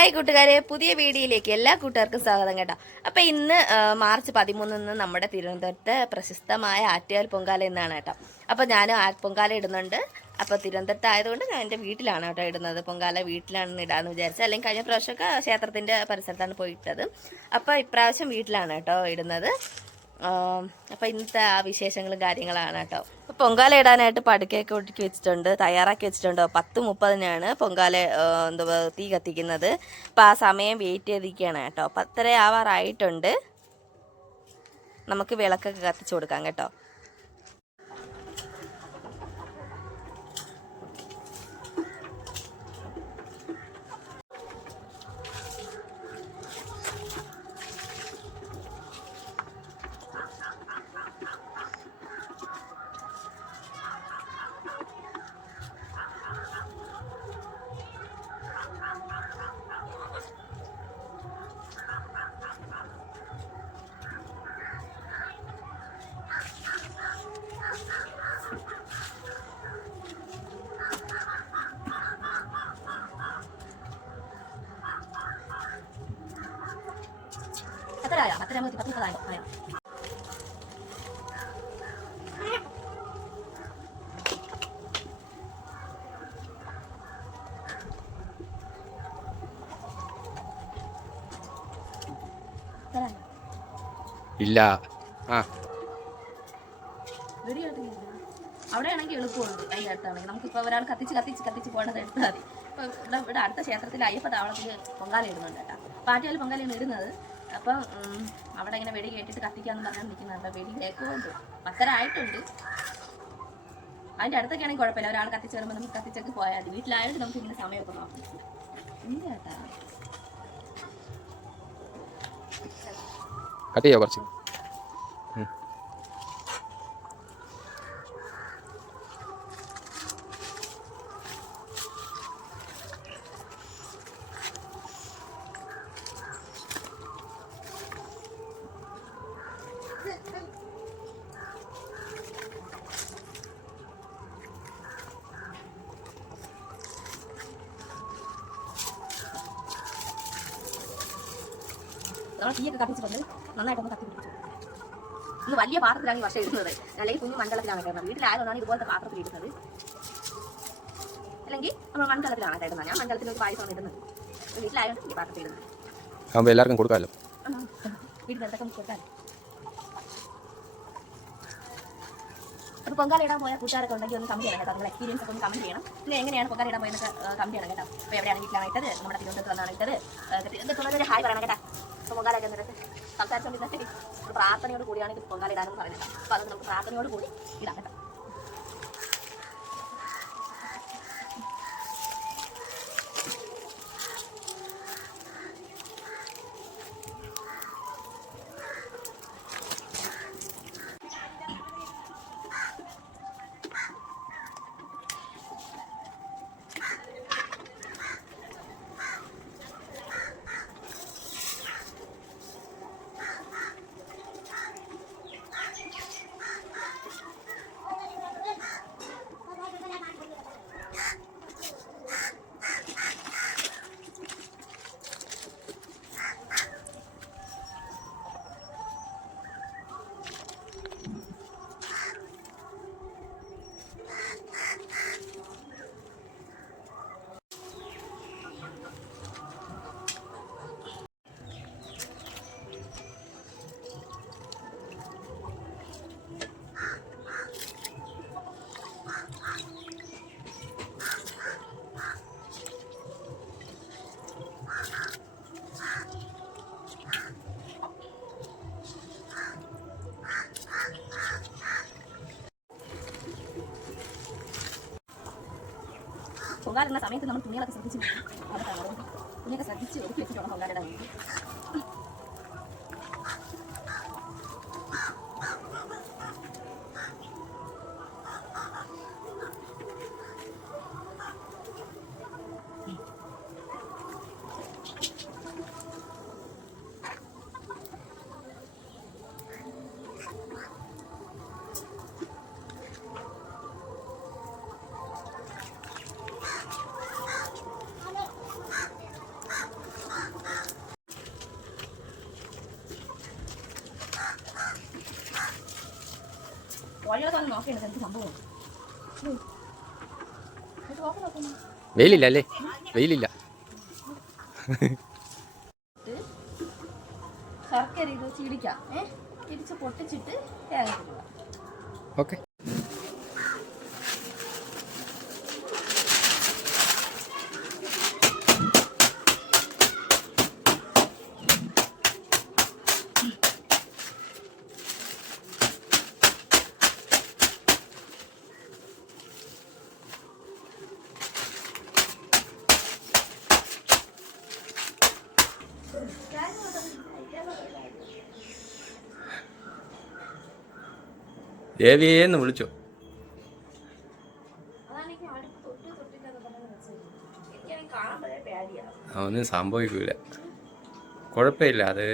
Hi കൂട്ടുകാരെ, പുതിയ വീഡിയോയിലേക്ക് എല്ലാ കൂട്ടുകാർക്കും സ്വാഗതം കേട്ടോ. അപ്പം ഇന്ന് മാർച്ച് 13 നമ്മുടെ തിരുവനന്തപുരത്തെ പ്രശസ്തമായ ആറ്റുകാൽ പൊങ്കാല എന്നാണ് കേട്ടോ. അപ്പം ഞാൻ പൊങ്കാല ഇടുന്നുണ്ട്. അപ്പോൾ തിരുവനന്തപുരത്ത് ആയതുകൊണ്ട് ഞാൻ എൻ്റെ വീട്ടിലാണ് കേട്ടോ ഇടുന്നത്. പൊങ്കാല വീട്ടിലാണ് ഇടാമെന്ന് വിചാരിച്ചത്. അല്ലെങ്കിൽ കഴിഞ്ഞ പ്രാവശ്യമൊക്കെ ക്ഷേത്രത്തിൻ്റെ പരിസരത്താണ് പോയിട്ടത്. അപ്പോൾ ഇപ്രാവശ്യം വീട്ടിലാണ് കേട്ടോ ഇടുന്നത്. അപ്പോൾ ഇന്നത്തെ ആ വിശേഷങ്ങളും കാര്യങ്ങളാണ് കേട്ടോ. പൊങ്കാല ഇടാനായിട്ട് പടുക്കയൊക്കെ ഒടുക്കി വെച്ചിട്ടുണ്ട്, തയ്യാറാക്കി വെച്ചിട്ടുണ്ടോ. 10:30 പൊങ്കാല തീ കത്തിക്കുന്നത്. അപ്പോൾ ആ സമയം വെയിറ്റ് ചെയ്തിരിക്കുകയാണ് കേട്ടോ. 10:30 ആവാറായിട്ടുണ്ട്. നമുക്ക് വിളക്കൊക്കെ കത്തിച്ചു കൊടുക്കാം കേട്ടോ. ഇല്ല. അവിടെയാണെങ്കിൽ എളുപ്പമുണ്ട്. അതിൻ്റെ അടുത്താണെങ്കിൽ നമുക്കിപ്പോൾ ഒരാൾ കത്തിച്ച് പോകേണ്ടത് എടുത്താൽ മതി. ഇപ്പോൾ ഇവിടെ അടുത്ത ക്ഷേത്രത്തിൽ അയ്യപ്പ താവളത്തിൽ പൊങ്കാല ഇടുന്നുണ്ട് കേട്ടോ. പാറ്റയാൽ പൊങ്കാലയാണ് ഇടുന്നത്. അപ്പം അവിടെ ഇങ്ങനെ വെടി കേട്ടിട്ട് കത്തിക്കാന്ന് പറഞ്ഞാൽ നിൽക്കുന്നുണ്ട്. വെടി കേൾക്കുന്നുണ്ട്. 10:30 ആയിട്ടുണ്ട്. അതിൻ്റെ അടുത്തൊക്കെ ആണെങ്കിൽ കുഴപ്പമില്ല. ഒരാൾ കത്തിച്ച് വരുമ്പോൾ നമുക്ക് കത്തിച്ചൊക്കെ പോയാൽ മതി. വീട്ടിലായതുകൊണ്ട് നമുക്ക് ഇങ്ങനെ സമയമൊക്കെ നോക്കാം. ഇല്ല കേട്ടാ, കട്ട് ചെയ്യാം കുറച്ച്. നമ്മൾ തീയൊക്കെ കത്തിച്ചിട്ടുണ്ട്. നന്നായിട്ടൊന്ന് കത്തി പിടിപ്പിച്ചു. ഇന്ന് വലിയ പാത്രത്തിലാണ് ഈ വർഷം ഇടുന്നത്, അല്ലെങ്കിൽ കുഞ്ഞു മണ്ഡലത്തിലാണ് കേട്ടോ. വീട്ടിലായതുകൊണ്ടാണ് ഇതുപോലത്തെ പാത്രത്തിൽ ഇടുന്നത്. അല്ലെങ്കിൽ നമ്മൾ മണ്ഡലത്തിലാണ് ഇടുന്നത്. ഞാൻ മണ്ഡലത്തിലേക്ക് പായസമാണ് ഇടുന്നത്. വീട്ടിലായതുകൊണ്ട് ഈ പാത്രത്തിൽ ഇടുന്നത്. ആകുമ്പോൾ എല്ലാവർക്കും കൊടുക്കാമല്ലോ. വീട്ടിൽ എന്തൊക്കെ കൊടുക്കാൻ. അപ്പോൾ പൊങ്കാല ഇടാൻ പോയ കൂട്ടുകാരൊക്കെ ഉണ്ടെങ്കിൽ ഒന്ന് കമന്റ് ചെയ്യണം കേട്ടോ. നിങ്ങൾ എക്സ്പീരിയൻസ് ഒക്കെ ഒന്ന് കമന്റ് ചെയ്യണം. പിന്നെ എങ്ങനെയാണ് പൊങ്കാല ഇടാൻ പോയെന്നൊക്കെ കമന്റ് ചെയ്യണം കേട്ടോ. അപ്പോൾ എവിടെയാണ് വീട്ടിലാണ് ഇട്ടത്, നമ്മുടെ തിരുവനന്തപുരത്ത് വന്നാണ് ഇട്ടത്. തിരുവനന്തപുരത്തുള്ളൊരു ഹായ് പറയണം കേട്ടോ. അപ്പോൾ പൊങ്കാലൊക്കെ എന്നിട്ട് സംസാരിച്ചുകൊണ്ടിരുന്നത് പ്രാർത്ഥനയോട് കൂടിയാണ് ഇത് പൊങ്കാല ഇടാനെന്ന് പറയുന്നത്. അപ്പോൾ അതുകൊണ്ട് നമുക്ക് പ്രാർത്ഥനയോട് കൂടി ഇടാം കേട്ടോ. പൊങ്കാല സമയത്ത് നമ്മൾ തുണികളൊക്കെ ശ്രദ്ധിച്ച് തുണിയൊക്കെ ശ്രദ്ധിച്ച് ഒതുക്കി വെച്ചിട്ടുള്ള പൊങ്കാലയുടെ കോഴികളൊക്കെ ഒന്ന് നോക്കിയിട്ട് എന്ത് സംഭവം. വെയിലില്ല അല്ലേ? വെയിലില്ല. ശർക്കര ഇത് ചിടിക്കാം, തിരിച്ച് പൊട്ടിച്ചിട്ട് തേങ്ങ ഇടുക. ഓക്കെ. ദേവിയെന്ന് വിളിച്ചു. അവന് സംഭവിക്കൂല, കുഴപ്പമില്ല. അത്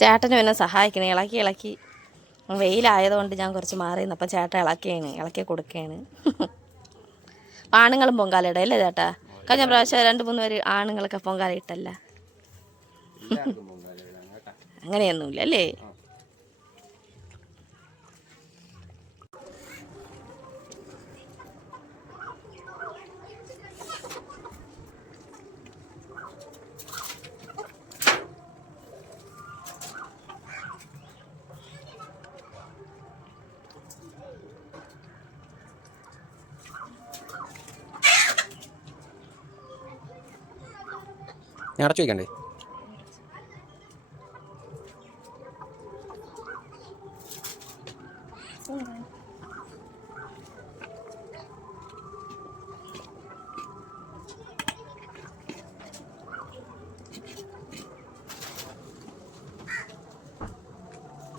ചേട്ടന് പിന്നെ സഹായിക്കണേ, ഇളക്കി ഇളക്കി. വെയിലായതുകൊണ്ട് ഞാൻ കുറച്ച് മാറി നിന്നപ്പം ചേട്ടൻ ഇളക്കി കൊടുക്കുകയാണ്. ആണുങ്ങളും പൊങ്കാലയിട അല്ലേ ചേട്ടാ? കഴിഞ്ഞ പ്രാവശ്യം 2-3 പേര് ആണുങ്ങളൊക്കെ പൊങ്കാല ഇട്ടല്ല. അങ്ങനെയൊന്നുമില്ല അല്ലേ? ഞാൻ അടച്ചു വയ്ക്കണ്ടേ?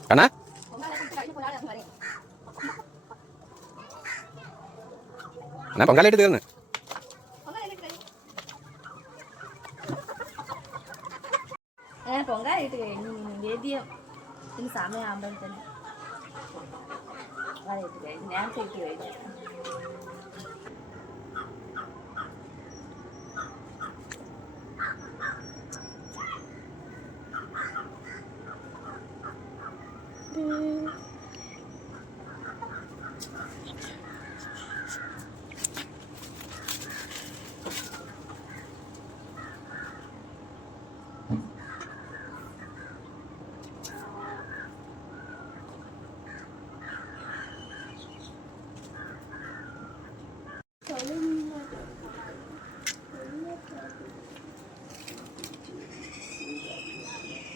കണാ എന്നാ പൊങ്കാലായിട്ട് തീർന്ന്. ഞാൻ പൊങ്കാലായിട്ട് കഴിഞ്ഞു. വേദ്യം സമയമാകുമ്പോഴത്തേന് ഞാൻ ചെയ്ത് കഴിഞ്ഞു.